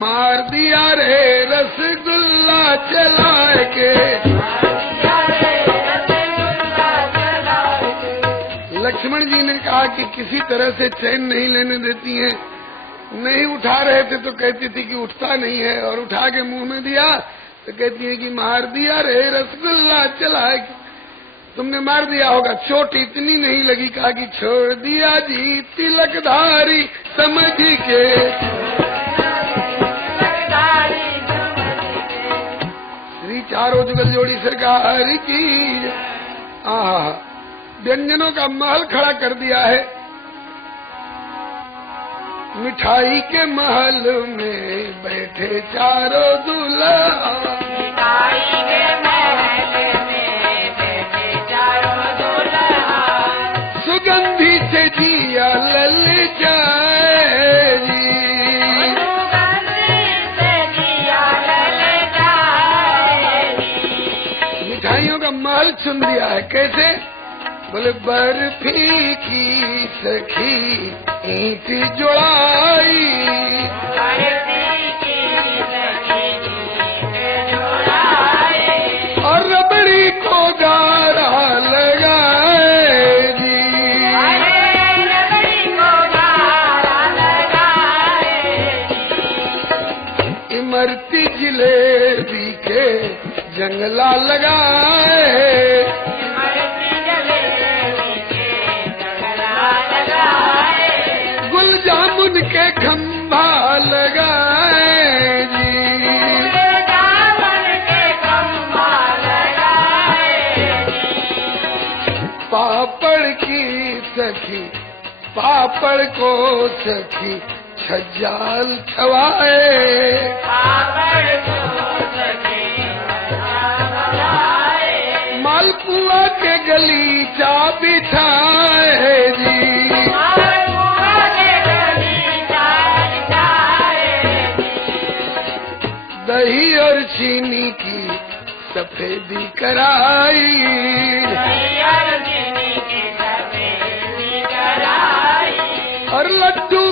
मार दिया रे रसगुल्ला चला के। लक्ष्मण जी ने कहा कि किसी तरह से चैन नहीं लेने देती हैं। नहीं उठा रहे थे तो कहती थी कि उठता नहीं है, और उठा के मुंह में दिया तो कहती है कि मार दिया रे रसगुल्ला चला के। तुमने मार दिया होगा, चोट इतनी नहीं लगी। कहा कि छोड़ दिया जी तिलकधारी समझ के। श्री चारों जुगल जोड़ी सरकार की। आहा, व्यंजनों का महल खड़ा कर दिया है। मिठाई के महल में बैठे चारों दूल्हा। मिठाई के महल में बैठे चारों दूल्हा। सुगंधी से जिया ललचाए जी। सुगंधी से जिया ललचाए जी। मिठाइयों का महल चुन दिया है। कैसे? बोले बर्फी की सखी ईंट जोड़ाई। बर्फी की सखी ईंट जोड़ाई। और रबड़ी को गारा लगाए जी। रबड़ी को गारा लगाए जी। इमरती जिलेबी के जंगला लगाए। जामुन के खंभा लगाए जी। जामुन के खंभा लगाए जी। पापड़ की सखी पापड़ को सखी छज्जाल छवाए। पापड़ को सखी छवाए। मालपुआ के गलीचा बिछाए जी। दही और चीनी की सफेदी कराई। दही और चीनी की सफेदी कराई। और लड्डू